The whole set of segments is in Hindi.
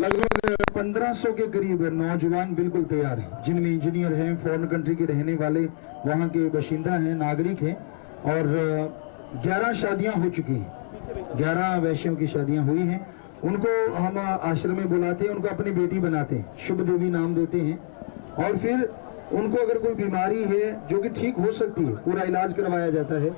लगभग 1500 के करीब नौजवान बिल्कुल तैयार हैं, जिनमें इंजीनियर हैं, फॉरेन कंट्री के रहने वाले, वहाँ के बाशिंदा हैं, नागरिक हैं। और 11 शादियाँ हो चुकी हैं, 11 वैश्यों की शादियाँ हुई हैं। उनको हम आश्रम में बुलाते हैं, उनको अपनी बेटी बनाते हैं, शुभ देवी नाम देते हैं। और फिर उनको अगर कोई बीमारी है जो कि ठीक हो सकती है, पूरा इलाज करवाया जाता है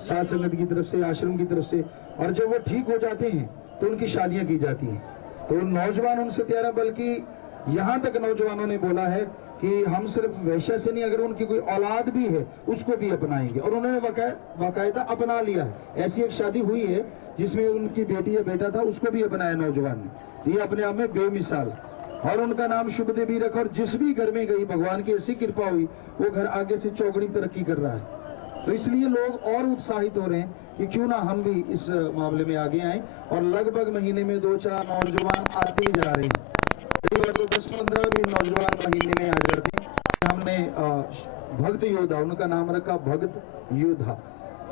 साध संगत की तरफ से, आश्रम की तरफ से। और जब वो ठीक हो जाते हैं तो उनकी शादियां की जाती हैं। तो नौजवान उनसे तैयार है, बल्कि यहाँ तक नौजवानों ने बोला है कि हम सिर्फ वैश्या से नहीं, अगर उनकी कोई औलाद भी है उसको भी अपनाएंगे। और उन्होंने बाकायदा अपना लिया है। ऐसी एक शादी हुई है जिसमें उनकी बेटी या बेटा था, उसको भी अपनाया नौजवान ने। ये अपने आप में बेमिसाल। और उनका नाम शुभ देवी रखा। और जिस भी घर में गई, भगवान की ऐसी कृपा हुई, वो घर आगे से चौगुनी तरक्की कर रहा है। तो इसलिए लोग और उत्साहित हो रहे हैं कि क्यों ना हम भी इस मामले में आगे आए। और लगभग महीने में 2-4 नौजवान आते ही जा रहे हैं। कई बार तो 10-15 भी नौजवान महीने में आ जाते हैं। हमने भक्त योद्धा, उनका नाम रखा भक्त योद्धा,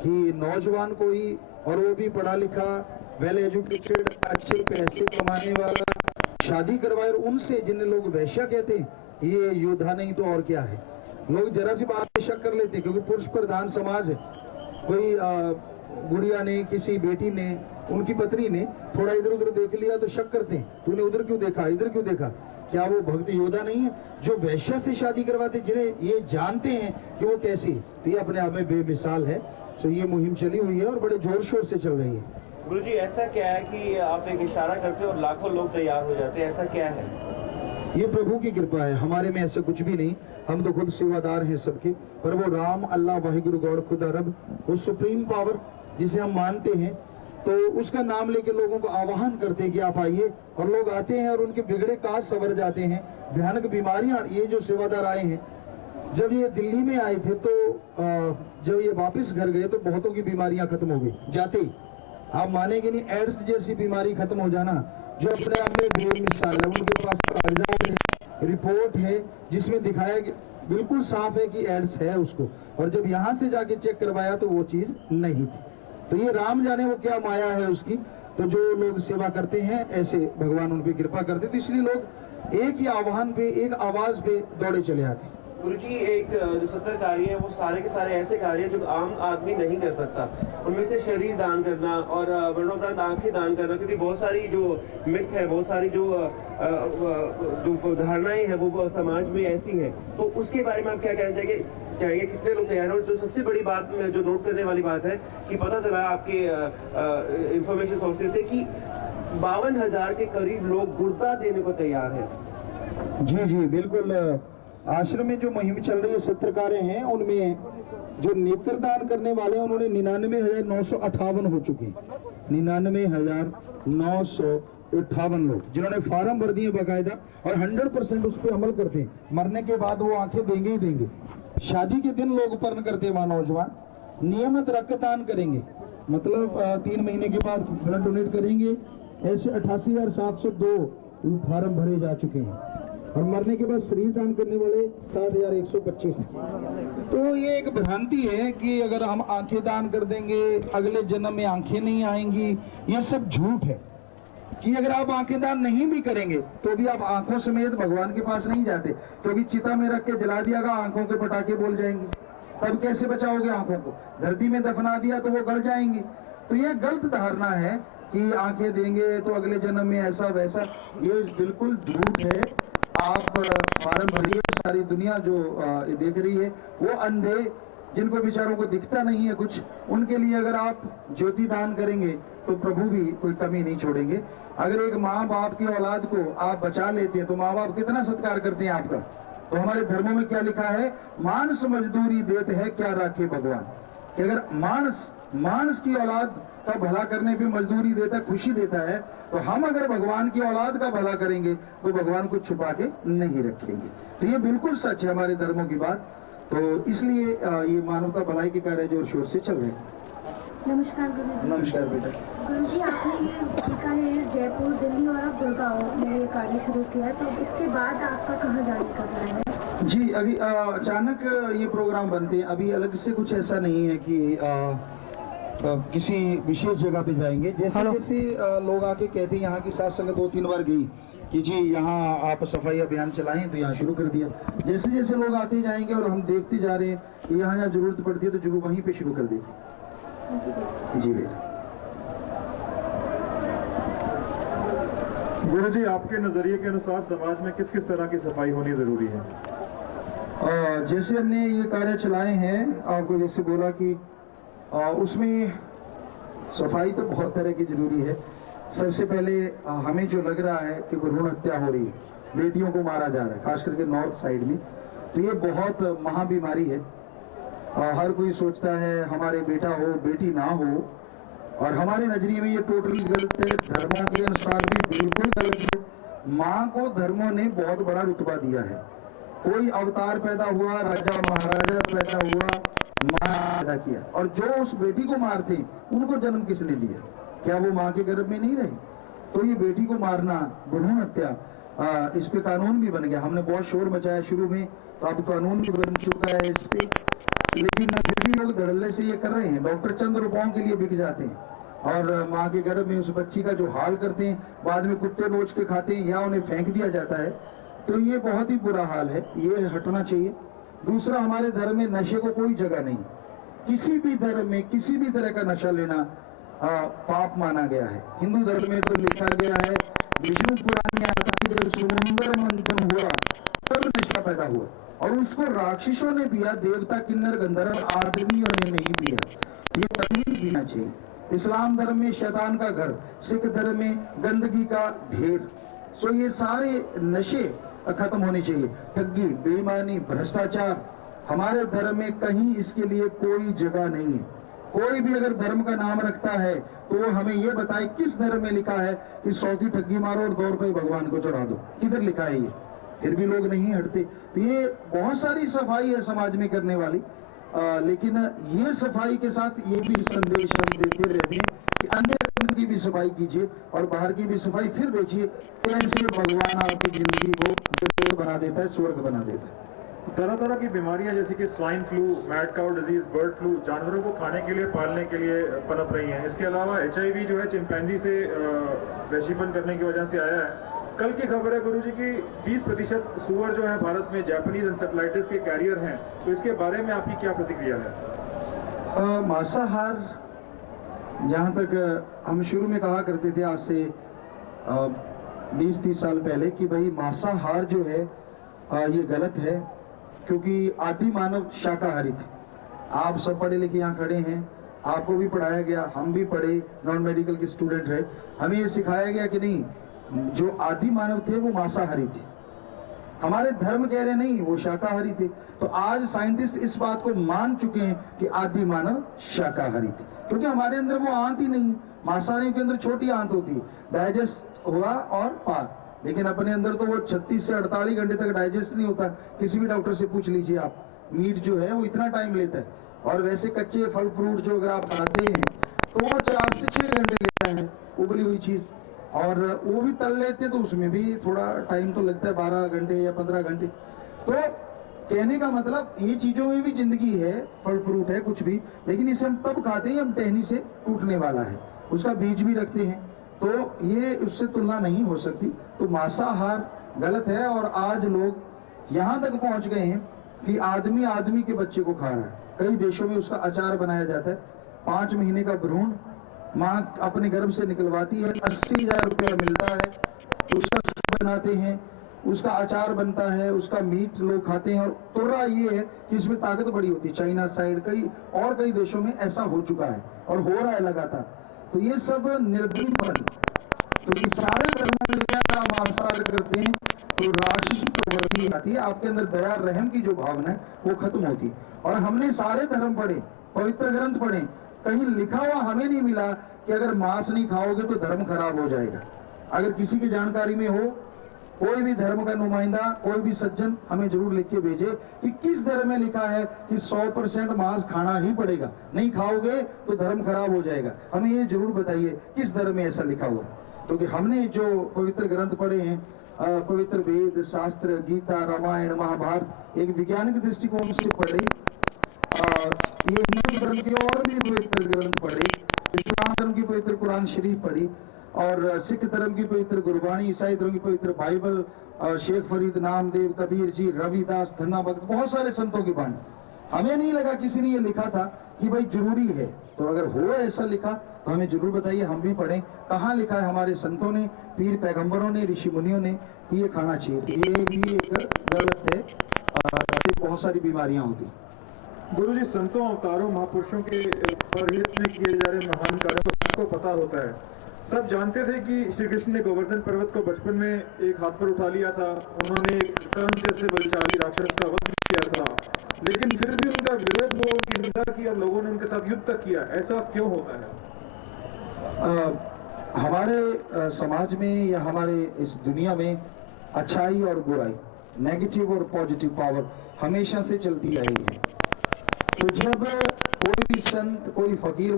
कि नौजवान कोई, और वो भी पढ़ा लिखा, वेल एजुकेटेड, अच्छे पैसे कमाने वाला, शादी करवाए। और उनसे जिन्हें लोग वैश्या कहते हैं, ये योद्धा नहीं तो और क्या है। लोग जरा सी बात पे शक कर लेते हैं, क्योंकि पुरुष प्रधान समाज है। कोई गुड़िया ने, किसी बेटी ने, उनकी पत्नी ने थोड़ा इधर उधर देख लिया तो शक करते हैं, तूने उधर क्यों देखा, इधर क्यों देखा। क्या वो भक्त योद्धा नहीं है जो वैश्या से शादी करवाते, जिन्हें ये जानते हैं कि वो कैसी। तो ये अपने आप में बेमिसाल है। सो ये मुहिम चली हुई है और बड़े जोर शोर से चल रही है। गुरुजी, ऐसा क्या है कि आप एक इशारा करते हो और लाखों लोग तैयार हो जाते हैं, ऐसा क्या है? ये प्रभु की कृपा है, हमारे में ऐसा कुछ भी नहीं। हम तो खुद सेवादार हैं सबके, पर वो राम, अल्लाह, वाहिगुरु, गॉड, खुदा, रब, वो सुप्रीम पावर जिसे हम मानते हैं, तो उसका नाम लेके लोगों को आह्वान करते हैं कि आप आइए। और लोग आते हैं और उनके बिगड़े काज सवर जाते हैं। भयानक बीमारियां, ये जो सेवादार आए हैं, जब ये दिल्ली में आए थे तो जब ये वापस घर गए तो बहुतों की बीमारियां खत्म हो गई जाते ही। आप मानेंगे नहीं, एड्स जैसी बीमारी खत्म हो जाना, जो अपने आप में बेमिसाल है। उनके पास कागजात है, रिपोर्ट है, जिसमें दिखाया बिल्कुल साफ है कि एड्स है उसको। और जब यहाँ से जाके चेक करवाया तो वो चीज नहीं थी। तो ये राम जाने वो क्या माया है उसकी। तो जो लोग सेवा करते हैं, ऐसे भगवान उन पे कृपा करते, तो इसलिए लोग एक ही आह्वान पे, एक आवाज पे दौड़े चले आते हैं। गुरुजी, एक जो 70 कार्य है वो सारे के सारे ऐसे कार्य हैं जो आम आदमी नहीं कर सकता। उनमें से शरीर दान करना और मरणोपरांत आंखें दान करना, क्योंकि बहुत सारी जो मिथ है, बहुत सारी जो धारणाएं हैं वो समाज में ऐसी हैं। तो उसके बारे में आप क्या कहना चाहेंगे, कितने लोग तैयार हैं? और जो सबसे बड़ी बात जो नोट करने वाली बात है कि पता चला आपके इंफॉर्मेशन सोर्सेज से कि 52,000 के करीब लोग गुर्दा देने को तैयार हैं। जी जी बिल्कुल। आश्रम में जो मुहिम चल रही है, 70 कार्य हैं, उनमें जो नेत्रदान करने वाले हैं उन्होंने 99,958 हो चुके हैं। 99,958 लोग जिन्होंने फार्म भर दिए बाकायदा, और 100% उस पर अमल करते हैं। मरने के बाद वो आंखें देंगे ही देंगे। शादी के दिन लोग पर्ण करते हैं वहाँ नौजवान, नियमित रक्तदान करेंगे, मतलब 3 महीने के बाद ब्लड डोनेट करेंगे। ऐसे 88,702 फार्म भरे जा चुके हैं। और मरने के बाद शरीर दान करने वाले 60,125। तो ये एक भ्रांति है कि अगर हम आंखें दान कर देंगे अगले जन्म में आंखें नहीं आएंगी। यह सब झूठ है कि अगर आप आंखें दान नहीं भी करेंगे तो भी आप आंखों समेत भगवान के पास नहीं जाते, क्योंकि चिता में रख के जला दिया, आंखों के पटाखे बोल जाएंगे, तब कैसे बचाओगे आंखों को? धरती में दफना दिया तो वो गल जाएंगी। तो यह गलत धारणा है कि आंखें देंगे तो अगले जन्म में ऐसा वैसा, ये बिल्कुल झूठ है। आप फार्म भरिए, सारी दुनिया जो देख रही है, वो अंधे जिनको बेचारों को दिखता नहीं है कुछ, उनके लिए अगर आप ज्योति दान करेंगे तो प्रभु भी कोई कमी नहीं छोड़ेंगे। अगर एक माँ बाप की औलाद को आप बचा लेते हैं तो माँ बाप कितना सत्कार करते हैं आपका। तो हमारे धर्मों में क्या लिखा है, मानस मजदूरी देते हैं क्या राखे भगवान। कि अगर मानस की औलाद का भला करने पे मजदूरी देता, खुशी देता है, तो हम अगर भगवान की औलाद का भला करेंगे तो भगवान को छुपा के नहीं रखेंगे। तो ये बिल्कुल सच है हमारे धर्मों की बात। तो इसलिए ये मानवता भलाई के कार्य जोर शोर से चल रहे हैं। नमस्कार गुरुजी। नमस्कार बेटा। गुरुजी, आपने ये बीकानेर, जयपुर, दिल्ली और अब गुड़गांव में ये कार्य शुरू किया, तो इसके बाद आपका कहाँ जाने का प्लान है? जी, अभी अचानक ये प्रोग्राम बनते हैं, अभी अलग से कुछ ऐसा नहीं है कि किसी विशेष जगह पे जाएंगे। जैसे जैसे लोग आके कहते हैं, यहाँ की साथ संगत 2-3 बार गई कि जी यहाँ आप सफाई अभियान चलाएं, तो यहाँ शुरू कर दिया। जैसे जैसे लोग आते जाएंगे और हम देखते जा रहे हैं कि यहाँ जहाँ जरूरत पड़ती है तो जरूर वहीं पे शुरू कर देते। जी गुरु जी, आपके नजरिए के अनुसार समाज में किस किस तरह की सफाई होनी जरूरी है? जैसे हमने ये कार्य चलाए हैं, आपको जैसे बोला कि उसमें सफाई तो बहुत तरह की जरूरी है। सबसे पहले हमें जो लग रहा है कि भ्रूण हत्या हो रही है, बेटियों को मारा जा रहा है, खास करके नॉर्थ साइड में, तो ये बहुत महाबीमारी है। हर कोई सोचता है हमारे बेटा हो बेटी ना हो, और हमारे नजरिए में ये टोटली गलत है। धर्मों के अनुसार भी बिल्कुल गलत है। माँ को धर्मों ने बहुत बड़ा रुतबा दिया है। कोई अवतार पैदा हुआ, राजा महाराजा पैदा हुआ, माँ पैदा किया, और जो उस बेटी को मारते उनको जन्म किसने दिया? क्या वो माँ के गर्भ में नहीं रहे? तो ये बेटी को मारना, भ्रूण हत्या, इस पे कानून भी बन गया। हमने बहुत शोर मचाया शुरू में, तो अब कानून भी बन चुका है इस पे, लेकिन फिर भी लोग धड़ल्ले से ये कर रहे हैं। डॉक्टर चंद रुपयों के लिए बिक जाते हैं और माँ के गर्भ में उस बच्ची का जो हाल करते हैं, बाद में कुत्ते नोच के खाते हैं या उन्हें फेंक दिया जाता है। तो ये बहुत ही बुरा हाल है, ये हटना चाहिए। दूसरा, हमारे धर्म में नशे को कोई जगह नहीं। किसी भी धर्म में किसी भी तरह का नशा लेना पाप माना गया है। हिंदू धर्म में तो लिखा गया है, विष्णु पुराण में आता है कि जब समुद्र मंथन हुआ तब नशा पैदा हुआ, और उसको राक्षसों ने पिया, देवता किन्नर गंधर्व आदमियों ने नहीं पिया। ये कभी नहीं पीना चाहिए। इस्लाम धर्म में शैतान का घर, सिख धर्म में गंदगी का ढेर। सो ये सारे नशे खत्म होने चाहिए। ठगी, बेईमानी, भ्रष्टाचार, हमारे धर्म में कहीं इसके लिए कोई जगह नहीं है। कोई भी अगर धर्म का नाम रखता है तो वो हमें ये बताए किस धर्म में लिखा है कि 100 की ठगी मारो और 2 रुपए भगवान को चढ़ा दो। किधर लिखा है ये? फिर भी लोग नहीं हटते। तो ये बहुत सारी सफाई है समाज में करने वाली, लेकिन ये सफाई के साथ ये भी संदेश हम देते रहते हैं कि अंदर की भी सफाई कीजिए और बाहर की भी सफाई। फिर देखिए कैसे भगवान आपकी जिंदगी को बेहतर बना देता है, स्वर्ग बना देता है। तरह तरह की बीमारियां जैसे कि swine flu, mad cow disease, bird flu जानवरों को खाने के लिए, पालने के लिए पनप रही हैं। इसके अलावा HIV जो है चिंपैंजी से वैशीपन करने की वजह से आया है। कल की खबर है गुरुजी की 20% सुअर जो है भारत में जैपनीज एन्सेफेलाइटिस के कैरियर हैं, तो इसके बारे में आपकी क्या प्रतिक्रिया है? मांसाहार, जहाँ तक हम शुरू में कहा करते थे आज से 20-30 साल पहले कि भाई मांसाहार जो है ये गलत है, क्योंकि आदि मानव शाकाहारी थे। आप सब पढ़े लिखे यहाँ खड़े हैं, आपको भी पढ़ाया गया, हम भी पढ़े, नॉन मेडिकल के स्टूडेंट रहे, हमें ये सिखाया गया कि नहीं, जो आदि मानव थे वो मांसाहारी थे। हमारे धर्म कह रहे नहीं, वो शाकाहारी थे। तो आज साइंटिस्ट इस बात को मान चुके हैं कि आदि मानव शाकाहारी थे, क्योंकि हमारे अंदर वो आंत ही नहीं। मांसाहारियों के अंदर छोटी आंत होती है, डाइजेस्ट हुआ और पार, लेकिन अपने अंदर तो वो 36 से 48 घंटे तक डाइजेस्ट नहीं होता। किसी भी डॉक्टर से पूछ लीजिए आप, मीट जो है वो इतना टाइम लेता है, और वैसे कच्चे फल फ्रूट जो अगर आप खाते हैं तो वो 4 से 6 घंटे लेता है उबली हुई चीज, और वो भी तल लेते हैं तो उसमें भी थोड़ा टाइम तो लगता है, 12 घंटे या 15 घंटे। तो कहने का मतलब ये चीजों में भी जिंदगी है, फल फ्रूट है कुछ भी, लेकिन इसे हम तब खाते हैं हम टहनी से टूटने वाला है, उसका बीज भी रखते हैं, तो ये उससे तुलना नहीं हो सकती। तो मांसाहार गलत है, और आज लोग यहाँ तक पहुंच गए हैं कि आदमी आदमी के बच्चे को खा रहा है। कई देशों में उसका अचार बनाया जाता है। 5 महीने का भ्रूण माँ अपने गर्भ से निकलवाती है, 80,000 रुपया मिलता है, उसका सूप बनाते हैं, उसका अचार बनता है, उसका मीट लोग खाते हैं। और तुर्रा ये है कि इसमें ताकत बड़ी होती है। चाइना साइड कई देशों में ऐसा हो चुका है और हो रहा है लगातार। तो ये सब निर्दयीपन, क्योंकि सारे धर्मों में क्या मांसाहार करते हैं तो राक्षस की बढ़ती आती है, आपके अंदर दया रहम की जो भावना है वो खत्म होती है। और हमने सारे धर्म पढ़े, पवित्र ग्रंथ पढ़े, कहीं लिखा हुआ हमें नहीं मिला कि अगर मांस नहीं खाओगे तो धर्म खराब हो जाएगा। अगर किसी की जानकारी में हो, कोई भी धर्म का नुमाइंदा, कोई भी सज्जन हमें जरूर लिख के भेजे कि किस धर्म में लिखा है कि 100% मांस खाना ही पड़ेगा, नहीं खाओगे तो धर्म खराब हो जाएगा। हमें ये जरूर बताइए किस धर्म में ऐसा लिखा हुआ, क्योंकि हमने जो पवित्र ग्रंथ पढ़े हैं, पवित्र वेद, शास्त्र, गीता, रामायण, महाभारत, एक वैज्ञानिक दृष्टिकोण से पढ़े, ये हिंदू धर्म के और भी पवित्र ग्रंथ पढ़े, इस्लाम धर्म की पवित्र कुरान शरीफ पढ़ी, और सिख धर्म की पवित्र गुरबाणी, ईसाई धर्म की पवित्र बाइबल, और शेख फरीद, नामदेव, कबीर जी, रविदास, धन्ना भगत, बहुत सारे संतों की बाणी। हमें नहीं लगा किसी ने ये लिखा था कि भाई जरूरी है, तो अगर हो ऐसा लिखा तो हमें जरूर बताइए, हम भी पढ़ें। कहाँ लिखा है हमारे संतों ने, पीर पैगंबरों ने, ऋषि मुनियों ने कि ये खाना चाहिए? ये भी एक गलत है, इससे बहुत सारी बीमारियां होती। गुरुजी, संतों, अवतारों, महापुरुषों के परहित में किए जा रहे महान कार्यों को सबको पता होता है। सब जानते थे कि श्री कृष्ण ने गोवर्धन पर्वत को बचपन में एक हाथ पर उठा लिया था, उन्होंने कंस जैसे बलशाली राक्षस का वध किया था, लेकिन फिर भी उनका विरोध हुआ, उनकी निंदा की और लोगों ने उनके साथ युद्ध तक किया। ऐसा क्यों होता है? हमारे समाज में या हमारे इस दुनिया में अच्छाई और बुराई, नेगेटिव और पॉजिटिव पावर हमेशा से चलती आई है। तो जब कोई भी संत, कोई फकीर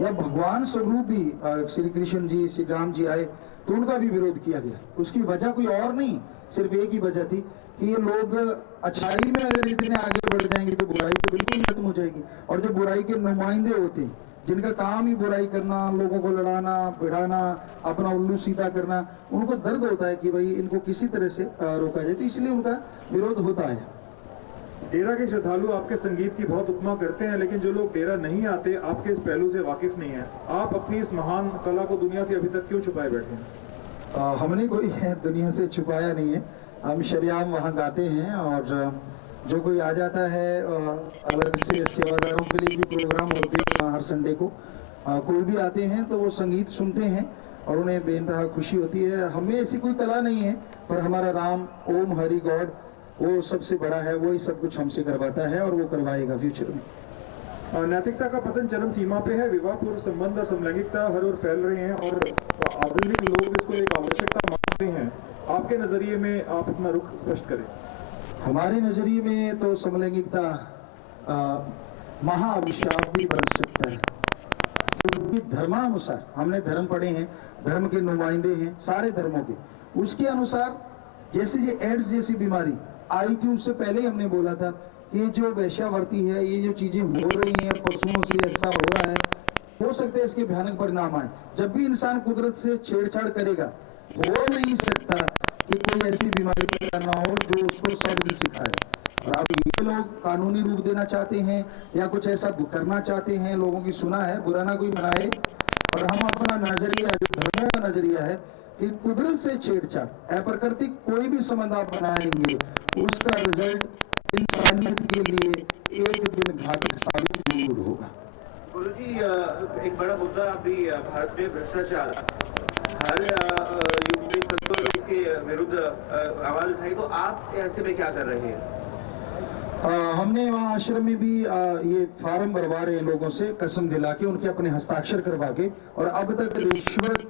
या भगवान स्वरूप भी श्री कृष्ण जी, श्री राम जी आए तो उनका भी विरोध किया गया। उसकी वजह कोई और नहीं, सिर्फ एक ही वजह थी कि ये लोग अच्छाई में अगर इतने आगे बढ़ जाएंगे तो बुराई तो बिल्कुल खत्म हो जाएगी। और जो बुराई के नुमाइंदे होते हैं, जिनका काम ही बुराई करना, लोगों को लड़ाना, भिड़ाना, अपना उल्लू सीधा करना, उनको दर्द होता है कि भाई इनको किसी तरह से रोका जाए, तो इसलिए उनका विरोध होता है। डेरा के श्रद्धालु आपके संगीत की बहुत उपमा करते हैं, लेकिन जो लोग डेरा नहीं आते आपके इस पहलू से वाकिफ नहीं है। आप अपनी इस महान कला को दुनिया से अभी तक क्यों छुपाए बैठे हैं? हमने कोई दुनिया से छुपाया नहीं है, हम शरियाम वहाँ गाते हैं, और जो कोई आ जाता है अलग से सेवादारों के लिए भी प्रोग्राम होते हैं हर संडे को, कोई भी आते हैं तो वो संगीत सुनते हैं और उन्हें बेइंतहा खुशी होती है। हमें ऐसी कोई कला नहीं है, पर हमारा राम, ओम हरि गॉड, वो सबसे बड़ा है, वही सब कुछ हमसे करवाता है और वो करवाएगा फ्यूचर में। नैतिकता का पतन चरम सीमा पे है, विवाह पूर्व संबंध और समलैंगिकता हर ओर फैल रहे हैं और आधुनिक लोग इसको एक आवश्यकता मानते हैं। आपके नजरिए में आप अपना रुख स्पष्ट करें। हमारे नजरिए में तो समलैंगिकता महाअभिशाप भी बन सकता है, क्योंकि धर्मानुसार हमने धर्म पढ़े हैं, धर्म के नुमाइंदे हैं सारे धर्मों के, उसके अनुसार जैसे ये एड्स जैसी बीमारी आई थी उससे पहले ही हमने बोला था ये जो वेश्यावर्ती है, ये जो चीजें हो रही हैं पशुओं से ऐसा हो रहा है, हो सकता है इसके भयानक परिणाम आए। जब भी इंसान कुदरत से छेड़छाड़ करेगा, हो नहीं सकता कि कोई ऐसी बीमारी पैदा ना हो जो उसको स्वर्ग सिखाए। और अब ये लोग कानूनी रूप देना चाहते हैं या कुछ ऐसा करना चाहते हैं, लोगों की सुना है, बुरा ना कोई बनाए। और हम अपना नजरिया, जो धर्मों का नजरिया है कि कुदरत से छेड़छाड़, अप्राकृतिक कोई भी संबंध आप बनाएंगे, उसका रिजल्ट इंसानियत के लिए एक दिन घातक साबित जरूर होगा। गुरुजी, एक बड़ा मुद्दा अभी भारत में भ्रष्टाचार, हर युग में संतों ने इसके विरुद्ध आवाज उठाई, तो आप ऐसे में क्या कर रहे हैं? हमने वहाँ आश्रम में भी ये फार्म भरवा रहे हैं लोगों से, कसम दिला के, उनके अपने हस्ताक्षर करवा के, और अब तक रिश्वत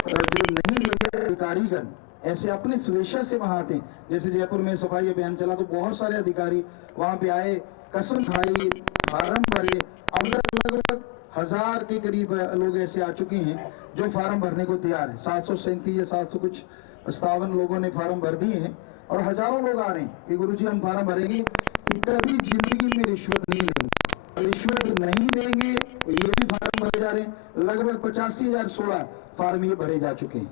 जो नहीं लेते अधिकारीगण ऐसे अपने स्वेच्छा से वहां आते हैं। जैसे जयपुर में सफाई अभियान चला तो बहुत सारे अधिकारी वहां पे आए, कसम खाई, फार्म भरे। अब तक लगभग 1000 के करीब लोग ऐसे आ चुके हैं जो फार्म भरने को तैयार है। 737 या 700 कुछ 57 लोगों ने फार्म भर दिए हैं और हजारों लोग आ रहे हैं कि गुरुजी हम फार्म भरेंगे कि कभी जिंदगी में रिश्वत नहीं लेंगे। रिश्वत नहीं लेंगे, ये भी फार्म भरे जा रहे हैं। लगभग 85,016 फार्म ये भरे जा चुके हैं।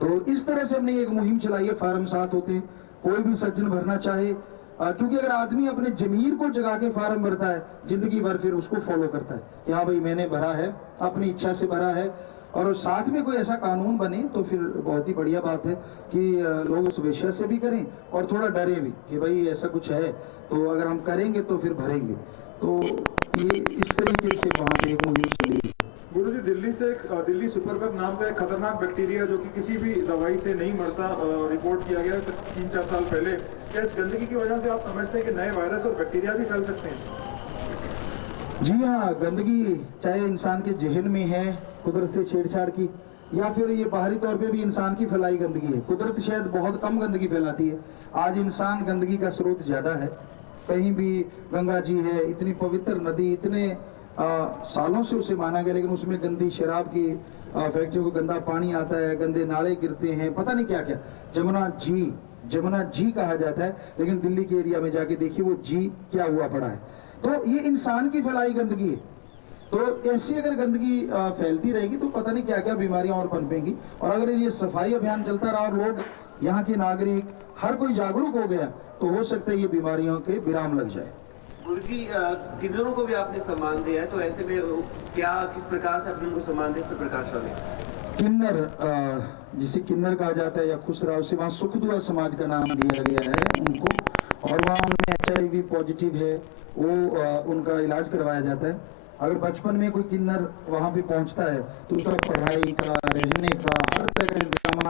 तो इस तरह से हमने एक मुहिम चलाई है, फार्म 7 होते हैं, कोई भी सज्जन भरना चाहे, क्योंकि अगर आदमी अपने जमीर को जगा के फार्म भरता है, जिंदगी भर फिर उसको फॉलो करता है कि हाँ भाई मैंने भरा है, अपनी इच्छा से भरा है। और साथ में कोई ऐसा कानून बने तो फिर बहुत ही बढ़िया बात है कि लोग उस विषय से भी करें और थोड़ा डरे भी कि भाई ऐसा कुछ है, तो अगर हम करेंगे तो फिर भरेंगे। तो ये इस तरीके से वहाँ पे एक मुहिम चली। गुरुजी, दिल्ली सुपरबग नाम का एक खतरनाक बैक्टीरिया जो कि किसी भी दवाई से नहीं मरता, रिपोर्ट किया गया 3-4 साल पहले। क्या इस गंदगी की वजह से आप समझते हैं कि नए वायरस और बैक्टीरिया भी फैल सकते हैं? जी हाँ, गंदगी चाहे इंसान के जहन में है कुदरत से छेड़छाड़ की, या फिर ये बाहरी तौर पे भी इंसान की फैलाई गंदगी है। कुदरत शायद बहुत कम गंदगी फैलाती है, आज इंसान गंदगी का स्रोत ज्यादा है। कहीं भी गंगा जी है, इतनी पवित्र नदी, इतने सालों से उसे माना गया, लेकिन उसमें गंदी शराब की फैक्ट्रियों को गंदा पानी आता है, गंदे नाले गिरते हैं, पता नहीं क्या क्या। जमुना जी कहा जाता है, लेकिन दिल्ली के एरिया में जाके देखिए वो जी क्या हुआ पड़ा है। तो ये इंसान की फैलाई गंदगी है। तो ऐसी अगर गंदगी फैलती रहेगी तो पता नहीं क्या क्या बीमारियां और पनपेंगी। और अगर ये सफाई अभियान चलता रहा और लोग, यहाँ के नागरिक, हर कोई जागरूक हो गया तो हो सकता है ये बीमारियों के विराम लग जाए। गुरुजी, किन्नरों को भी आपने सम्मान दिया है, तो ऐसे में क्या, किस प्रकार से आपने उनको सम्मान दिया, इस पर प्रकाश डालें। किन्नर, जिसे किन्नर कहा जाता है या खुसराव, से वहाँ सुख दुआ समाज का नाम दिया गया है उनको। और वहाँ उनमें HIV पॉजिटिव है, वो उनका इलाज करवाया जाता है। अगर बचपन में कोई किन्नर वहाँ पे पहुँचता है तो उसका पढ़ाई का, रहने का, हर तरह का इंतजाम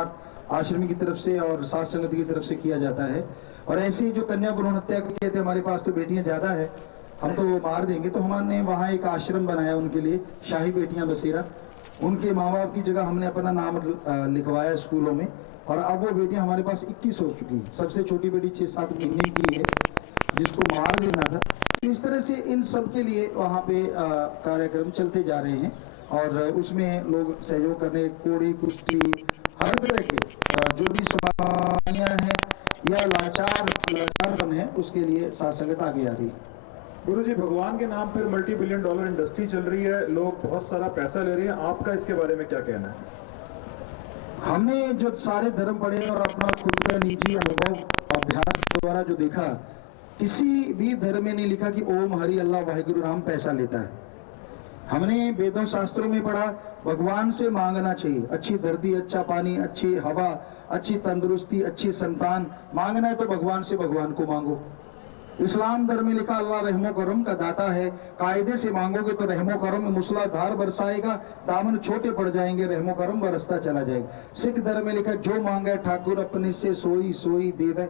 आश्रम की तरफ से और साथ संगत की तरफ से किया जाता है। और ऐसे जो कन्या भ्रूण हत्या को कहते हैं, हमारे पास तो बेटियां ज्यादा है, हम तो मार देंगे, तो हमने वहाँ एक आश्रम बनाया उनके लिए, शाही बेटियां बसेरा। उनके माँ बाप की जगह हमने अपना नाम लिखवाया स्कूलों में। और अब वो बेटियां हमारे पास 21 हो चुकी हैं। सबसे छोटी बेटी 6-7 महीने की है, जिसको मार देना था। तो इस तरह से इन सब के लिए वहाँ पे कार्यक्रम चलते जा रहे हैं और उसमें लोग सहयोग करने, कोड़ी कुश्ती, हर तरह के जो भी समस्याएं हैं या लाचारपन है, उसके लिए साथ संगत आगे आ रही है। गुरुजी, भगवान के नाम पर मल्टी बिलियन डॉलर इंडस्ट्री चल रही है, लोग बहुत सारा पैसा ले रहे हैं, आपका इसके बारे में क्या कहना है? हमने जो सारे धर्म पढ़े और अपना खुद का निजी अनुभव अभ्यास द्वारा जो देखा, किसी भी धर्म में नहीं लिखा कि ओम हरि अल्लाह वाहिगुरु राम पैसा लेता है। हमने वेदों शास्त्रों में पढ़ा, भगवान से मांगना चाहिए, अच्छी धरती, अच्छा पानी, अच्छी हवा, अच्छी तंदुरुस्ती, अच्छी संतान मांगना है तो भगवान से भगवान को मांगो। इस्लाम धर्म में लिखा अल्लाह रहमो करम का दाता है, कायदे से मांगोगे तो रहमो करम मूसलाधार बरसाएगा, दामन छोटे पड़ जाएंगे, रहमो करम बरसता चला जाएगा। सिख धर्म में लिखा जो मांगे ठाकुर अपने से सोई सोई देवे।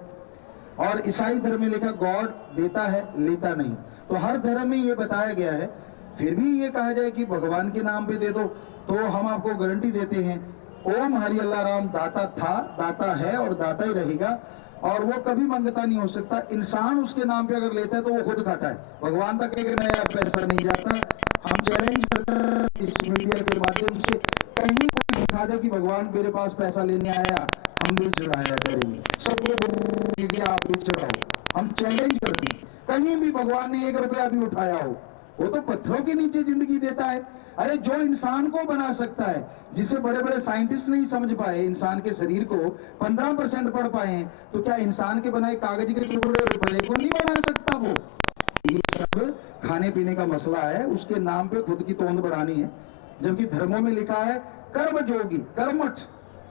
और ईसाई धर्म में लिखा गॉड देता है लेता नहीं। तो हर धर्म में ये बताया गया है। फिर भी ये कहा जाए कि भगवान के नाम पे दे दो, तो हम आपको गारंटी देते हैं ओम हरि अल्लाह राम दाता था, दाता है और दाता ही रहेगा। और वो कभी मंगता नहीं हो सकता। इंसान उसके नाम पे अगर लेता है तो वो खुद खाता है, भगवान तक एक नया पैसा नहीं जाता। हम चैलेंज करते हैं इस मीडिया के माध्यम से, कहीं कोई दिखा दे कि भगवान मेरे पास पैसा लेने आया, हम भी चढ़ाया करेंगे, सबको आप भी चढ़ाओ। हम चैलेंज करते हैं, कहीं भी भगवान ने 1 रुपया भी उठाया हो, वो तो पत्थरों के नीचे जिंदगी देता है। अरे जो इंसान को बना सकता है, जिसे बड़े बड़े साइंटिस्ट नहीं समझ पाए, इंसान के शरीर को 15% पढ़ पाए हैं, तो क्या इंसान के बनाए कागज के टुकड़े रुपए को नहीं बना सकता वो? ये सब खाने पीने का मसला है, उसके नाम पे खुद की तोंद बढ़ानी है। जबकि धर्मों में लिखा है कर्म जोगी कर्मठ,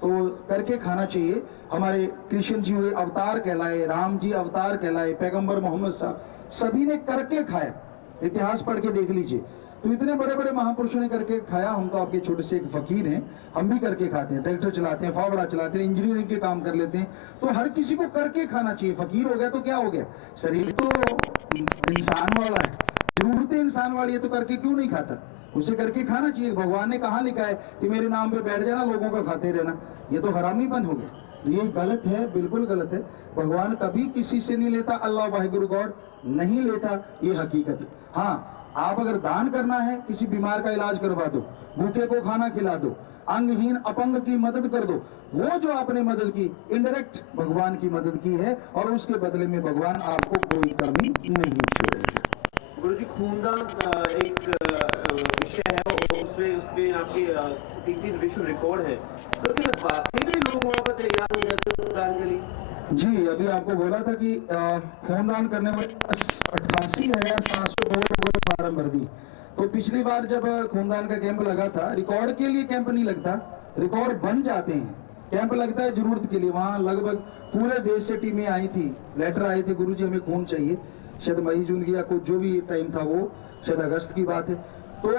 तो करके खाना चाहिए। हमारे कृष्ण जी हुए अवतार कहलाए, राम जी अवतार कहलाए, पैगंबर मोहम्मद साहब, सभी ने करके खाया। इतिहास पढ़ के देख लीजिए, तो इतने बड़े बड़े महापुरुषों ने करके खाया। हम तो आपके छोटे से एक फकीर हैं, हम भी करके खाते हैं, ट्रैक्टर चलाते हैं, फावड़ा चलाते हैं, इंजीनियरिंग के काम कर लेते हैं। तो हर किसी को करके खाना चाहिए। फकीर हो गया तो क्या हो गया? शरीर तो इंसान वाला है, जरूरतें इंसान वाली है, तो करके क्यों नहीं खाता? उसे करके खाना चाहिए। भगवान ने कहाँ लिखा है कि मेरे नाम पे बैठ जाना, लोगों का खाते रहना? ये तो हरामीपन हो गया। ये गलत है, बिल्कुल गलत है। भगवान कभी किसी से नहीं लेता, अल्लाह वाहिगुरु गॉड नहीं लेता, ये हकीकत है। हाँ, आप अगर दान करना है, किसी बीमार का इलाज करवा दो, भूखे को खाना खिला दो, अंगहीन अपंग की मदद कर दो, वो जो आपने मदद की इनडायरेक्ट भगवान की मदद की है, और उसके बदले में भगवान आपको कोई कमी नहीं छोड़ेगा। गुरुजी, खूनदान एक विषय है, उसमें आपके 3 विश्व रिकॉर्ड है, तो क्या वाकई में लोग वहाँ पर तैयार हो जाते हैं खूनदान के लिए? जी, अभी आपको बोला था कि खूनदान करने में 88,702 लोगों ने फार्म भर दी। तो पिछली बार जब खूनदान का कैंप लगा था, रिकॉर्ड के लिए कैंप नहीं लगता, रिकॉर्ड बन जाते हैं। कैंप लगता है जरूरत के लिए। वहाँ लगभग पूरे देश से टीमें आई थी, लेटर आए थे, गुरुजी हमें खून चाहिए। शायद मई जून की या कुछ जो भी टाइम था, वो शायद अगस्त की बात है। तो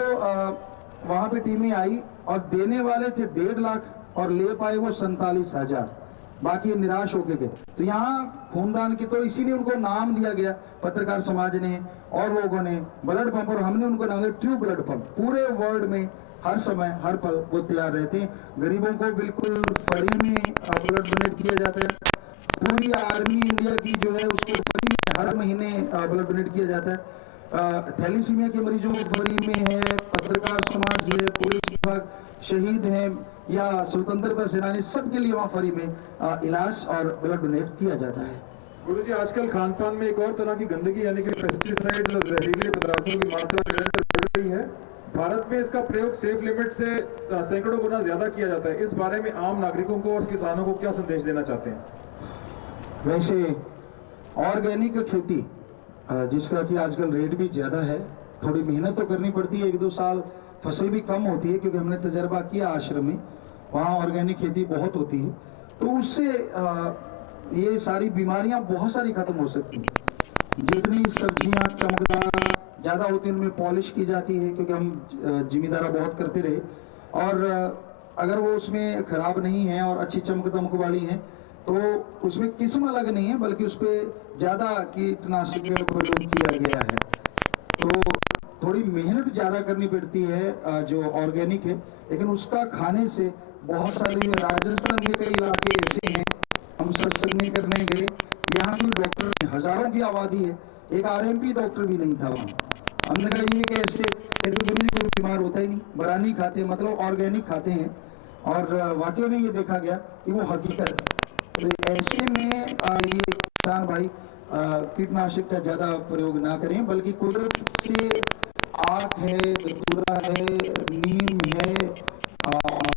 वहाँ पे टीमें आई और देने वाले थे 1.5 लाख और ले पाए वो 47,000, बाकी निराश होके गए। तो यहाँ खूनदान की, तो इसीलिए उनको नाम दिया गया, पत्रकार समाज ने और लोगों ने, ब्लड पंप, और हमने उनको नाम दिया ट्रू ब्लड पंप। पूरे वर्ल्ड में हर समय हर पल वो तैयार रहते हैं। गरीबों को बिल्कुल फ्री में ब्लड डोनेट किया जाता है। पूरी आर्मी इंडिया की जो है उसको फ्री में हर महीने ब्लड डोनेट किया जाता है। थैलीसीमिया के मरीजों को फ्री में है, पत्रकार समाज है, पुलिस विभाग, शहीद हैं या स्वतंत्रता सेनानी, सबके लिए वहाँ फ्री में इलाज और ब्लड डोनेट किया जाता है। गुरुजी, आजकल खान पान में एक और तरह की गंदगी यानी कि पेस्टिसाइड्स और जहरीले पदार्थों की मात्रा निरंतर बढ़ रही है। भारत में इसका प्रयोग सेफ लिमिट से सैकड़ों गुना ज्यादा किया जाता है। इस बारे में आम नागरिकों को और किसानों को क्या संदेश देना चाहते हैं? वैसे ऑर्गेनिक खेती जिसका कि आजकल रेट भी ज़्यादा है, थोड़ी मेहनत तो करनी पड़ती है, 1-2 साल फसल भी कम होती है, क्योंकि हमने तजर्बा किया आश्रम में, वहाँ ऑर्गेनिक खेती बहुत होती है, तो उससे ये सारी बीमारियां बहुत सारी खत्म हो सकती हैं। जितनी सब्जियां चमकदार ज़्यादा होती हैं उनमें पॉलिश की जाती है, क्योंकि हम जिम्मेदारा बहुत करते रहे, और अगर वो उसमें ख़राब नहीं है और अच्छी चमक दमक वाली हैं तो उसमें किस्म अलग नहीं है, बल्कि उस पर ज़्यादा कीटनाशक का प्रयोग किया गया है, तो थोड़ी मेहनत ज़्यादा करनी पड़ती है जो ऑर्गेनिक है। लेकिन उसका खाने से बहुत सारे राजस्थान के कई इलाके ऐसे हैं, हम सत्संग नहीं करने गए, यहाँ भी डॉक्टर हजारों की आबादी है, एक आरएमपी डॉक्टर भी नहीं था वहाँ। हमने कहा ये कैसे, कहते गुरु जी कोई बीमार होता ही नहीं, बरानी खाते मतलब ऑर्गेनिक खाते हैं, और वाकई में ये देखा गया कि वो हकीकत है। तो ऐसे में ये किसान भाई कीटनाशक का ज़्यादा प्रयोग ना करें, बल्कि कुदरत से आक है, धतूरा है, नीम है,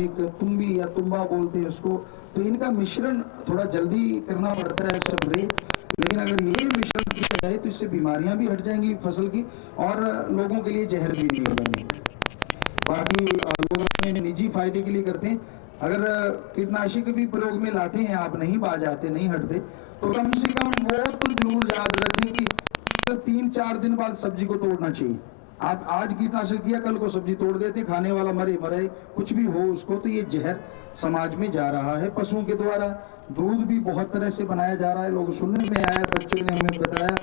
एक तुम्बी या तुम्बा बोलते हैं उसको, तो इनका मिश्रण थोड़ा जल्दी करना पड़ता है स्प्रे, लेकिन अगर ये मिश्रण किया जाए तो इससे बीमारियां भी हट जाएंगी फसल की, और लोगों के लिए जहर भी नहीं बनेंगे। बाकी लोग अपने निजी फायदे के लिए करते हैं। अगर कीटनाशक भी प्रयोग में लाते हैं, आप नहीं बाज आते, नहीं हटते, तो कम से कम वो तो जरूर याद रखें कि 3-4 दिन बाद सब्जी को तोड़ना चाहिए। आप आज कीटनाशक किया, कल को सब्जी तोड़ देते, खाने वाला मरे मरे कुछ भी हो उसको, तो ये जहर समाज में जा रहा है। पशुओं के द्वारा दूध भी बहुत तरह से बनाया जा रहा है, लोग सुनने में आया, बच्चों ने हमें बताया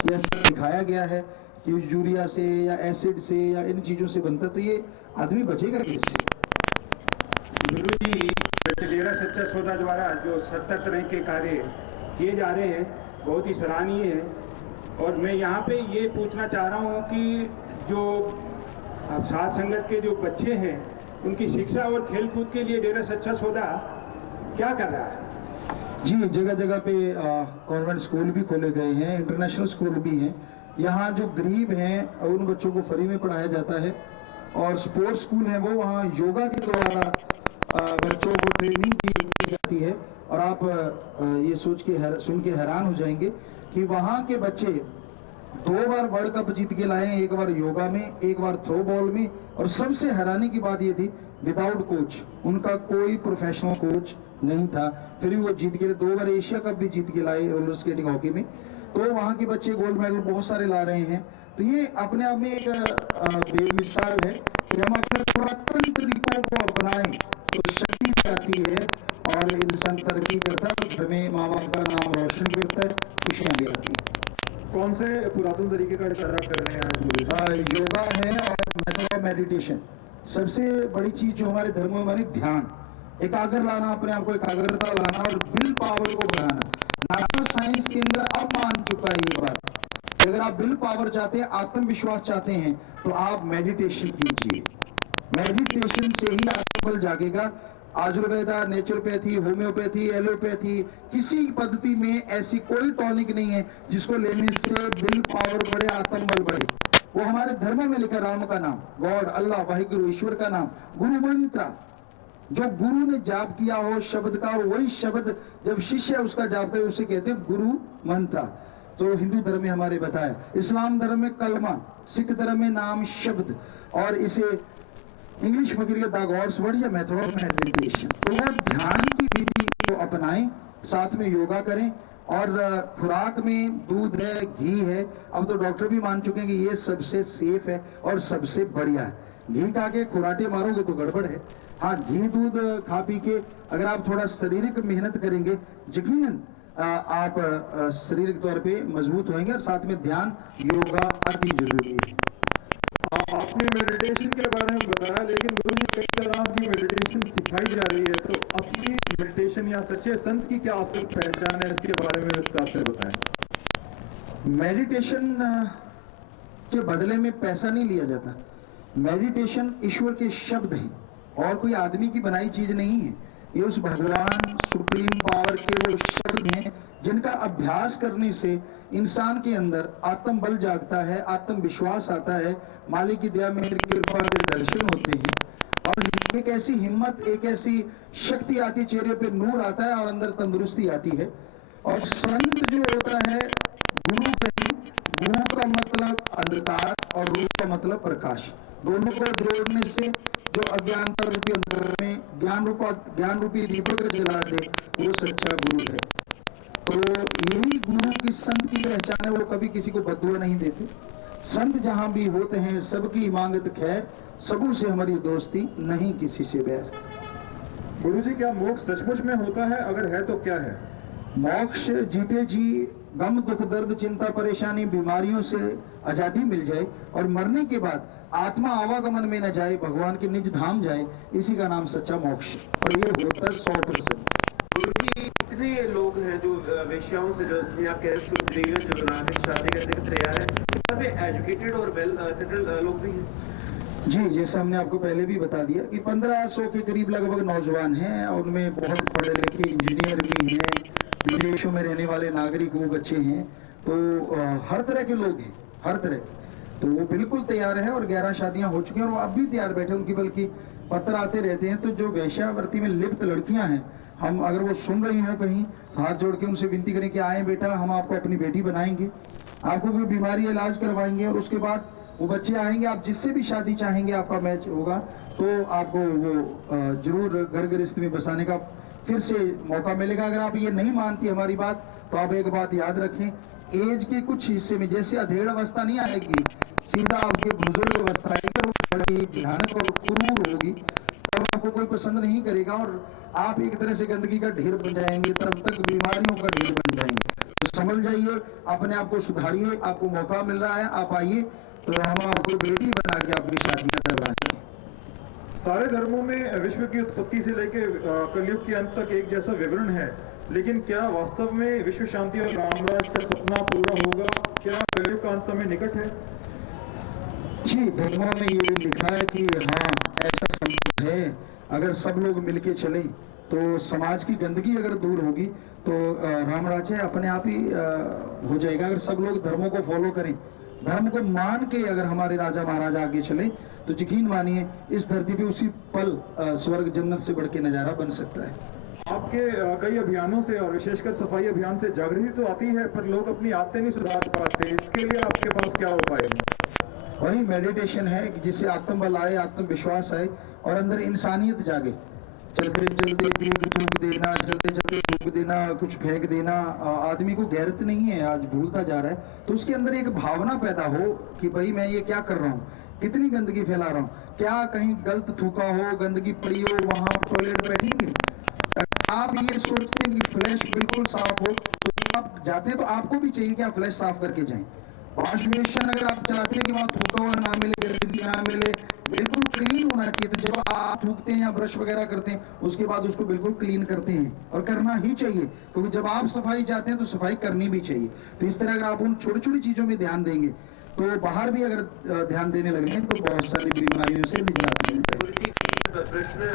कि ऐसा दिखाया गया है कि यूरिया से या एसिड से या इन चीज़ों से बनता, तो ये आदमी बचेगा कैसे? गुरु जी, डेरा सच्चा सौदा द्वारा जो 70 तरह के कार्य किए जा रहे हैं बहुत ही सराहनीय है, और मैं यहाँ पे ये पूछना चाह रहा हूँ कि जो साथ संगत के जो बच्चे हैं उनकी शिक्षा और खेलकूद के लिए डेरा सच्चा सौदा क्या कर रहा है? जी, जगह जगह पे कॉन्वेंट स्कूल भी खोले गए हैं, इंटरनेशनल स्कूल भी हैं। यहाँ जो गरीब हैं उन बच्चों को फ्री में पढ़ाया जाता है, और स्पोर्ट्स स्कूल हैं वो, वहाँ योगा के द्वारा बच्चों को ट्रेनिंग की जाती है। और आप ये सुन के हैरान हो जाएंगे कि वहाँ के बच्चे 2 बार वर्ल्ड कप जीत के लाए हैं, एक बार योगा में, एक बार थ्रो बॉल में, और सबसे हैरानी की बात ये थी विदाउट कोच, उनका कोई प्रोफेशनल कोच नहीं था, फिर भी वो जीत के 2 बार एशिया कप भी जीत के लाए रोलर स्केटिंग हॉकी में। तो वहाँ के बच्चे गोल्ड मेडल बहुत सारे ला रहे हैं। तो ये अपने आप में एक बेमिसाल है कि हम अपने पुरातन तरीकों को अपनाएं तो शक्ति भी आती है, और इंसान तरक्की करता है, और हमें माँ बाप का नाम रोशन करता है, खुशियाँ भी आती हैं। कौन से पुरातन तरीके का इशारा कर रहे हैं? योगा है और मेथड ऑफ मेडिटेशन। सबसे बड़ी चीज जो हमारे धर्म में हमारी ध्यान, एकाग्र लाना, अपने आप को एकाग्रता लाना और विल पावर को बढ़ाना। नेचुरल साइंस के अंदर अब मान चुका है ये बात, अगर आप विल पावर चाहते हैं, आत्मविश्वास चाहते हैं, तो आप मेडिटेशन कीजिए। मेडिटेशन से ही आपका बल जागेगा। आयुर्वेदा, नेचुरोपैथी, होम्योपैथी, एलोपैथी, किसी पद्धति में ऐसी कोई टॉनिक नहीं है जिसको लेने से विल पावर बढ़े, आत्मबल बढ़े। वो हमारे धर्म में लिखा, राम का नाम, गॉड, अल्लाह, वाहिगुरु, ईश्वर का नाम, गुरु मंत्र, जो गुरु ने जाप किया हो शब्द का, वही शब्द जब शिष्य उसका जाप करे उसे कहते हैं गुरु मंत्र। तो हिंदू धर्म में हमारे बताया, इस्लाम धर्म में कलमा, सिख धर्म में नाम शब्द, और इसे इंग्लिश में द गॉड्स वर्ड या मेथड ऑफ मेडिटेशन। तो वो ध्यान की विधि को अपनाएं, साथ में योगा करें, और खुराक में दूध है, घी है। अब तो डॉक्टर भी मान चुके हैं कि ये सबसे सेफ है और सबसे बढ़िया है। घी खा के खुराटे मारोगे तो गड़बड़ है। हाँ, घी दूध खा पी के अगर आप थोड़ा शारीरिक मेहनत करेंगे, यकीनन आप शारीरिक तौर पे मजबूत होंगे, और साथ में ध्यान, योगा अति जरूरी है। आपने मेडिटेशन के बारे में बताया, लेकिन गुरुजी कई तरह की मेडिटेशन सिखाई जा रही है, तो असली मेडिटेशन या सच्चे संत की क्या असल पहचान है, इसके बारे में विस्तार से बताएं। मेडिटेशन के बदले में पैसा नहीं लिया जाता। मेडिटेशन ईश्वर के शब्द हैं और कोई आदमी की बनाई चीज नहीं है। ये उस भगवान सुप्रीम पावर के वो शब्द हैं जिनका अभ्यास करने से इंसान के अंदर आत्मबल जागता है, आत्मविश्वास आता है, मालिक की दया मेहर कृपा के दर्शन होते हैं और एक ऐसी हिम्मत, एक ऐसी शक्ति आती है, चेहरे पे नूर आता है और अंदर तंदुरुस्ती आती है। और संत जो होता है गुरु कहीं, गुरु का मतलब अंधकार और रूप का मतलब प्रकाश, दोनों को जोड़ने से जो अज्ञानता रूपी अंधकार में ज्ञान रूपी दीपक जला दे वो सच्चा गुरु है। तो यही गुरु की संत की पहचान है, वो कभी किसी को बददुआ नहीं देते। संत जहां भी होते हैं सबकी मांगत खैर, सबों से हमारी दोस्ती नहीं किसी से बैर। गुरुजी, क्या मोक्ष सचमुच में होता है? अगर है तो क्या है? मोक्ष जीते जी गम दुख दर्द चिंता परेशानी बीमारियों से आजादी मिल जाए और मरने के बाद आत्मा आवागमन में न जाए, भगवान के निज धाम जाए, इसी का नाम सच्चा मोक्ष। और ये होता है 100%। गुरुजी, इतने लोग हैं जो वेश्याओं से, जो आप कह रहे हैं देवियों से नागरिक शादी करने के तैयार है, यहाँ पे एजुकेटेड और वेल सेटल्ड लोग भी हैं? जी, जैसे हमने आपको पहले भी बता दिया कि 1500 के करीब लगभग नौजवान हैं और उनमें बहुत पढ़े लिखे इंजीनियर भी हैं, विदेशों में रहने वाले नागरिक वो बच्चे हैं, तो हर तरह के लोग हैं, हर तरह के। तो वो बिल्कुल तैयार है और 11 शादियां हो चुकी हैं और वो अब भी तैयार बैठे, उनकी बल्कि पत्र आते रहते हैं। तो जो वेश्यावृत्ति में लिप्त लड़कियां हैं, हम अगर वो सुन रही हो कहीं, हाथ जोड़ के उनसे विनती करें कि आए बेटा, हम आपको अपनी बेटी बनाएंगे, आपको कोई बीमारी इलाज करवाएंगे और उसके बाद वो बच्चे आएंगे, आप जिससे भी शादी चाहेंगे आपका मैच होगा, तो आपको वो जरूर घर गृहस्थी में बसाने का फिर से मौका मिलेगा। अगर आप ये नहीं मानती हमारी बात, तो आप एक बात याद रखें, एज के कुछ हिस्से में जैसे अधेड़ अवस्था नहीं आएगी, सीधा आपके बुजुर्ग अवस्था आएगी, वो बड़ी भयानक और क्रूर होगी, तब आपको कोई पसंद नहीं करेगा और आप एक तरह से गंदगी का ढेर बन जाएंगे, तब तक बीमारियों का ढेर बन जाएंगे। तो समझ जाइए, अपने आप को सुधारिए, आपको मौका मिल रहा है, आप आइए, तो हम आपको बेटी बना के आपकी शादियां करवाएंगे। सारे धर्मों में विश्व की उत्पत्ति से लेकर कलयुग के अंत तक एक जैसा विवरण है, लेकिन क्या वास्तव में विश्व शांति और रामराज का सपना पूरा होगा? क्या कलयुग का अंत समय निकट है? जी, धर्मों में ये लिखा है कि हाँ, ऐसा संभव है। अगर सब लोग मिलके चलें तो समाज की गंदगी अगर दूर होगी तो रामराज्य अपने आप ही हो जाएगा। अगर सब लोग धर्मों को फॉलो करें, धर्म को मान के अगर हमारे राजा महाराजा आगे चले, तो यकीन मानिए इस धरती पे उसी पल स्वर्ग जन्नत से बढ़ के नजारा बन सकता है। आपके कई अभियानों से और विशेषकर सफाई अभियान से जागृति तो आती है, पर लोग अपनी आदतें नहीं सुधार पाते। इसके लिए आपके पास क्या उपाय है? वही मेडिटेशन है कि जिससे आत्मबल आए, आत्मविश्वास आए और अंदर इंसानियत जागे। चलते चलते भीग थूक देना, चलते चलते थूक देना, कुछ फेंक देना, आदमी को गैरत नहीं है, आज भूलता जा रहा है। तो उसके अंदर एक भावना पैदा हो कि भाई मैं ये क्या कर रहा हूँ, कितनी गंदगी फैला रहा हूँ, क्या कहीं गलत थूका हो, गंदगी पड़ी हो, वहां टॉयलेट बैठेंगे। आप ये सोचते हैं कि फ्लैश बिल्कुल साफ हो, तो आप जाते हैं तो आपको भी चाहिए कि आप फ्लैश साफ करके जाएं। वॉश बेसिन अगर आप चाहते हैं कि वहाँ थूका हुआ ना मिले, गंदगी ना मिले, बिल्कुल क्लीन होना चाहिए। तो जब आप थूकते हैं या ब्रश वगैरह करते हैं, उसके बाद उसको बिल्कुल क्लीन करते हैं और करना ही चाहिए, क्योंकि जब आप सफाई चाहते हैं तो सफाई करनी भी चाहिए। तो इस तरह अगर आप उन छोटी छोटी चीजों में ध्यान देंगे, तो बाहर भी अगर ध्यान देने लगे तो बहुत सारी बीमारियों से निजात मिल जाएगी। प्रश्न,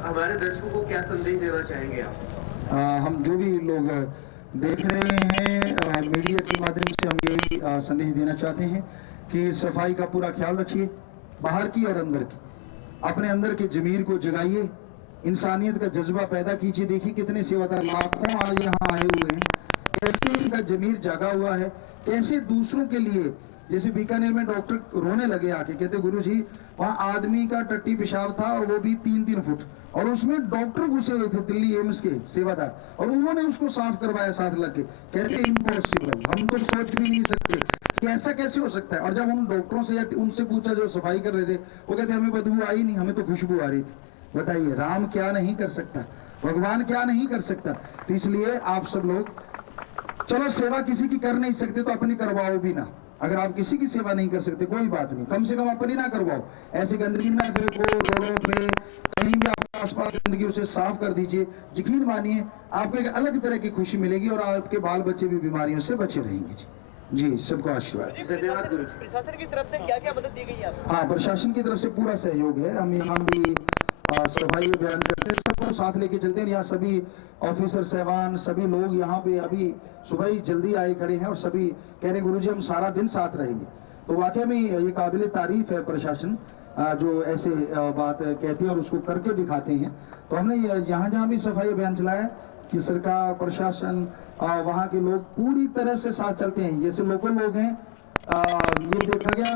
हमारे दर्शकों को क्या संदेश देना चाहेंगे आप? हम जो भी लोग देख रहे हैं मीडिया के माध्यम से, हम यही संदेश देना चाहते हैं कि सफाई का पूरा ख्याल रखिए, बाहर की और अंदर की। अपने अंदर के जमीर को जगाइए, इंसानियत का जज्बा पैदा कीजिए। देखिए कितने सेवादार लाखों आज यहाँ आए हुए हैं, कैसे इनका जमीर जागा हुआ है, कैसे दूसरों के लिए। जैसे बीकानेर में डॉक्टर रोने लगे आके, कहते गुरुजी वहाँ आदमी का टट्टी पेशाब था और वो भी 3-3 फुट, और उसमें डॉक्टर घुसे हुए थे दिल्ली एम्स के सेवादार, और उन्होंने उसको साफ करवाया साथ लग के। कहते इम्पॉसिबल, हम तो सोच भी नहीं सकते कि ऐसा कैसे हो सकता है। और जब हम डॉक्टरों से या उनसे पूछा जो सफाई कर रहे थे, वो कहते हमें बदबू आई नहीं, हमें तो खुशबू आ रही थी। बताइए राम क्या नहीं कर सकता, भगवान क्या नहीं कर सकता। तो इसलिए आप सब लोग, चलो सेवा किसी की कर नहीं सकते तो अपनी करवाओ भी ना। अगर आप किसी की सेवा नहीं कर सकते कोई बात नहीं, कम से कम अपनी ना करवाओ। ऐसे गंदगी ना फेंको रोडों पे, कहीं भी आपके आसपास गंदगी उसे साफ कर दीजिए। यकीन मानिए आपको एक अलग तरह की खुशी मिलेगी और आपके बाल बच्चे भी बीमारियों से बचे रहेंगे। जी सबको आशीर्वाद। धन्यवाद गुरु। प्रशासन की तरफ से क्या क्या मदद दी गई है आपको? हाँ, प्रशासन की तरफ से पूरा सहयोग है। हम यहाँ भी सफाई अभियान करते हैं, सबको साथ लेके चलते हैं। यहाँ सभी ऑफिसर साहबान, सभी लोग यहाँ पे अभी सुबह ही जल्दी आए खड़े हैं और सभी कह रहे हैं गुरुजी हम सारा दिन साथ रहेंगे। तो वाकई में ये काबिल तारीफ है प्रशासन जो ऐसे बात कहते हैं और उसको करके दिखाते हैं। तो हमने यहाँ जहाँ भी सफाई अभियान चलाया कि सरकार, प्रशासन, वहाँ के लोग पूरी तरह से साथ चलते हैं। जैसे लोकल लोग हैं, ये देखा गया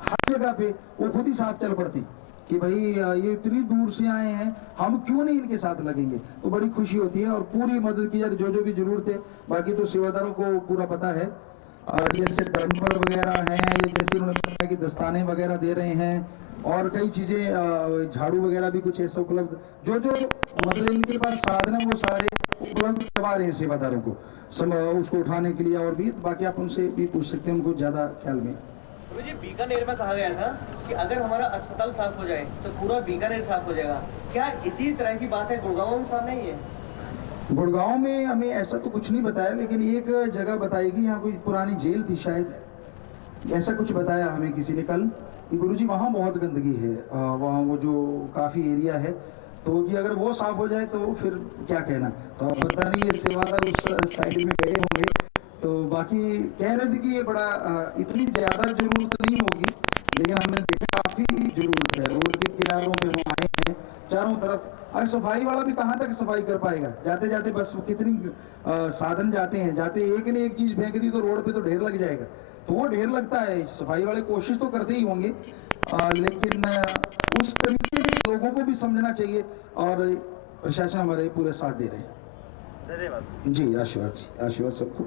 हर जगह पे वो खुद ही साथ चल पड़ती कि भाई ये इतनी दूर से आए हैं, हम क्यों नहीं इनके साथ लगेंगे। तो बड़ी खुशी होती है और पूरी मदद की जाए जो भी जरूरत है। बाकी तो सेवादारों को पूरा पता है, जैसे डंपर वगैरह हैं, जैसे उन्होंने बताया कि दस्ताने वगैरह दे रहे हैं और कई चीजें, झाड़ू वगैरह भी कुछ ऐसा उपलब्ध, जो मतलब इनके पास साधन है वो सारे उपलब्ध करवा रहे हैं सेवादारों को उसको उठाने के लिए। और भी बाकी आप उनसे भी पूछ सकते हैं, उनको ज्यादा ख्याल में। मुझे बीकानेर में कहा गया था कि अगर हमारा अस्पताल साफ हो जाए तो पूरा बीकानेर साफ हो जाएगा, क्या इसी तरह की बात है गुड़गांव में सामने ही है? गुड़गांव में हमें ऐसा तो कुछ नहीं बताया, लेकिन एक जगह बताएगी, यहाँ कोई पुरानी जेल थी शायद, ऐसा कुछ बताया हमें किसी ने कल कि गुरुजी वहाँ बहुत गंदगी है, वहाँ वो जो काफी एरिया है, तो कि अगर वो साफ हो जाए तो फिर क्या कहना। तो पता नहीं ये सेवादार उस साइड में गए होंगे। तो बाकी कह रहे थे कि ये बड़ा इतनी ज्यादा जरूरत नहीं होगी, लेकिन हमने देखा काफी जरूरत है। रोड के किनारों पे हम आए हैं, चारों तरफ। अगर सफाई वाला भी कहाँ तक सफाई कर पाएगा, जाते जाते बस कितनी साधन जाते हैं, जाते एक ने एक चीज फेंक दी तो रोड पे तो ढेर लग जाएगा। तो वो ढेर लगता है, सफाई वाले कोशिश तो करते ही होंगे, लेकिन उस तरीके से लोगों को भी समझना चाहिए और प्रशासन हमारे पूरे साथ दे रहे हैं। धन्यवाद जी, आशीर्वाद जी, आशीर्वाद सबको।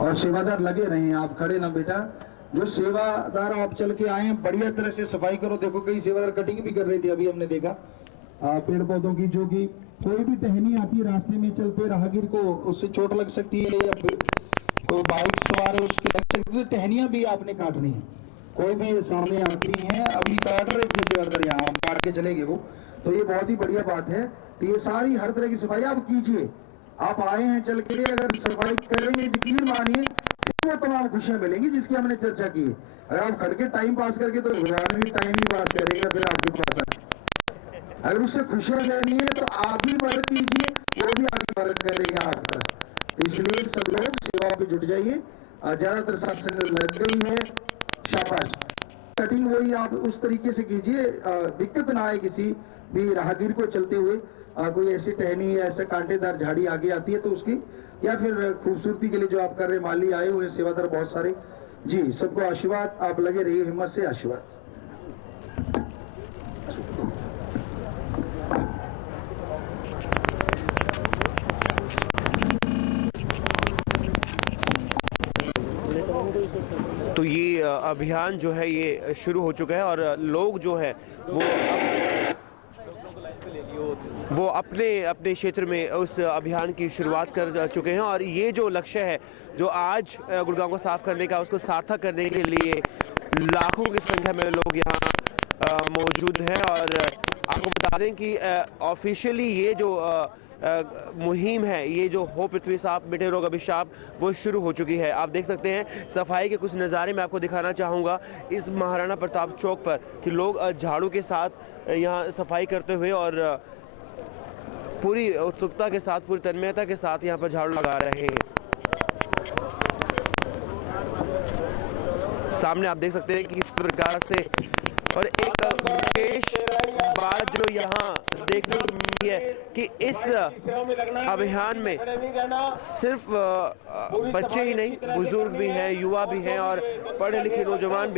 और सेवादार लगे रहे, आप खड़े ना बेटा, जो सेवादार आप चल के आए हैं बढ़िया तरह से सफाई करो। देखो कई सेवादार कटिंग भी कर रहे थे, अभी हमने देखा पेड़ पौधों की, जो कि कोई भी टहनी आती है रास्ते में चलते राहगीर को उससे चोट लग सकती है, या कोई बाइक सवार है उसके लग सकती है, तो टहनियां भी आपने काटनी है। कोई भी सामने आती है, अभी काट रहे थे सेवादार, यहाँ काट के चले गए वो, तो ये बहुत ही बढ़िया बात है। तो ये सारी हर तरह की सफाई आप कीजिए, आप आए हैं चल के लिए, अगर सफाई करेंगे यकीन मानिए वो तमाम खुशियां मिलेंगी जिसकी हमने चर्चा की। अगर आप खड़ के टाइम पास करके तो भगवान भी टाइम ही पास करेगा फिर आपके पास आए। अगर उससे खुशियां लेनी है तो आप भी मदद कीजिए, वो भी आगे मदद करेगा आपका। इसलिए सब लोग सेवा पे जुट जाइए। ज्यादातर सत्संग लग गई है, शाबाश। कटिंग वही आप उस तरीके से कीजिए, दिक्कत ना आए किसी भी राहगीर को चलते हुए। कोई ऐसी टहनी या ऐसे कांटेदार झाड़ी आगे आती है तो उसकी, या फिर खूबसूरती के लिए जो आप कर रहे, माली आए हुए सेवादार बहुत सारे, जी सबको आशीर्वाद, आप लगे रहिए हिम्मत से, आशीर्वाद। तो ये अभियान जो है ये शुरू हो चुका है और लोग जो है वो अपने अपने क्षेत्र में उस अभियान की शुरुआत कर चुके हैं। और ये जो लक्ष्य है जो आज गुड़गांव को साफ करने का, उसको सार्थक करने के लिए लाखों की संख्या में लोग यहाँ मौजूद हैं। और आपको बता दें कि ऑफिशियली ये जो मुहिम है, ये जो हो पृथ्वी साफ मिटे रोग अभिशाप, वो शुरू हो चुकी है। आप देख सकते हैं सफाई के कुछ नज़ारे मैं आपको दिखाना चाहूँगा इस महाराणा प्रताप चौक पर, कि लोग झाड़ू के साथ यहाँ सफाई करते हुए और पूरी उत्सुकता के साथ, पूरी तन्मयता के साथ यहाँ पर झाड़ू लगा रहे हैं। सामने आप देख सकते हैं कि किस प्रकार से, और एक विशेष बात जो यहाँ देखने को मिली है कि इस अभियान में सिर्फ बच्चे ही नहीं, बुजुर्ग भी हैं, युवा भी हैं और पढ़े लिखे नौजवान भी